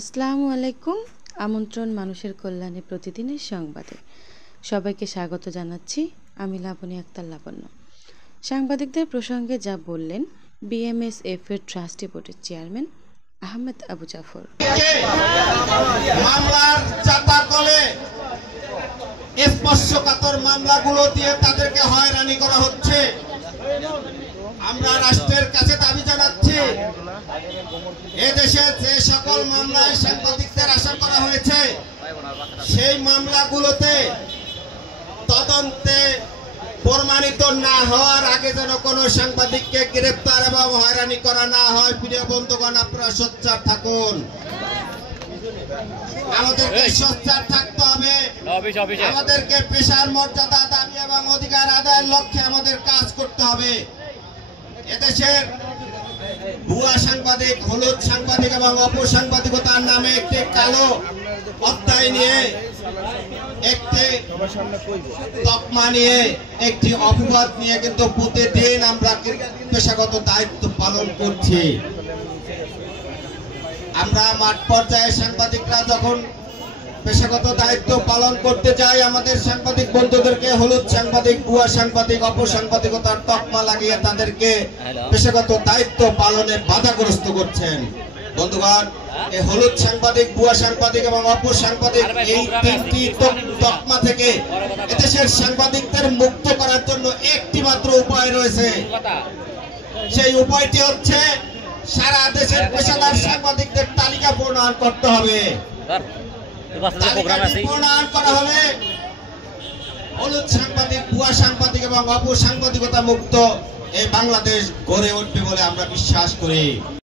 আসসালামু আলাইকুম। আমন্ত্রণ মানুষের কল্যাণে প্রতিদিনের সংবাদে সবাইকে স্বাগত জানাচ্ছি। আমি লাবণী আক্তার লাবণ্য। সাংবাদিকদের প্রসঙ্গে যা বললেন বিএমএসএফ এর ট্রাস্টি বোর্ডের চেয়ারম্যান আহমেদ আবু জাফর। মামলার চাপা কলে স্পর্শকাতর মামলাগুলো দিয়ে তাদেরকে হয়রানি করা হচ্ছে। আমরা রাষ্ট্রের কাছে দাবি জানাচ্ছি, এদেশে যে সকল মামলায় সাংবাদিকদের আশা করা হয়েছে সেই মামলাগুলোতে তদন্তে প্রমাণিত না হওয়ার আগে যেন কোনো সাংবাদিককে গ্রেপ্তার এবং হয়রানি করা না হয়। প্রিয় বন্ধুগণ, আপনারা সোচ্চার থাকুন। আমাদেরকে সোচ্চার থাকতে হবে। আমাদেরকে পেশার মর্যাদা, দাবি এবং অধিকার আদায়ের লক্ষ্যে আমাদের কাজ করতে হবে। এদেশের ভুয়া সাংবাদিক, হলুদ সাংবাদিক এবং অপসাংবাদিকতার নামে একটি কালো অধ্যায় নিয়ে, একটি তকমা নিয়ে, একটি অপবাদ নিয়ে কিন্তু প্রতিদিন আমরা পেশাগত দায়িত্ব পালন করছি। আমরা মাঠ পর্যায়ে সাংবাদিকরা যখন পেশাগত দায়িত্ব পালন করতে যাই, আমাদের সাংবাদিক বন্ধুদেরকে হলুদ সাংবাদিক, ভুয়া সাংবাদিক, অপসাংবাদিকতার তকমা লাগিয়ে তাদেরকে পেশাগত দায়িত্ব পালনে বাধাগ্রস্ত করছেন। বন্ধুগণ, এই হলুদ সাংবাদিক, ভুয়া সাংবাদিক এবং অপসাংবাদিক, এই তিনটি তকমা থেকে এদেশের সাংবাদিকদের মুক্ত করার জন্য একটি মাত্র উপায় রয়েছে। সেই উপায়টি হচ্ছে সারা দেশের পেশাদার সাংবাদিকদের তালিকা প্রণয়ন করতে হবে। প্রণয়ন করা হলে হলুদ সাংবাদিক, ভুয়া সাংবাদিক এবং অপসাংবাদিকতা মুক্ত এই বাংলাদেশ গড়ে উঠবে বলে আমরা বিশ্বাস করি।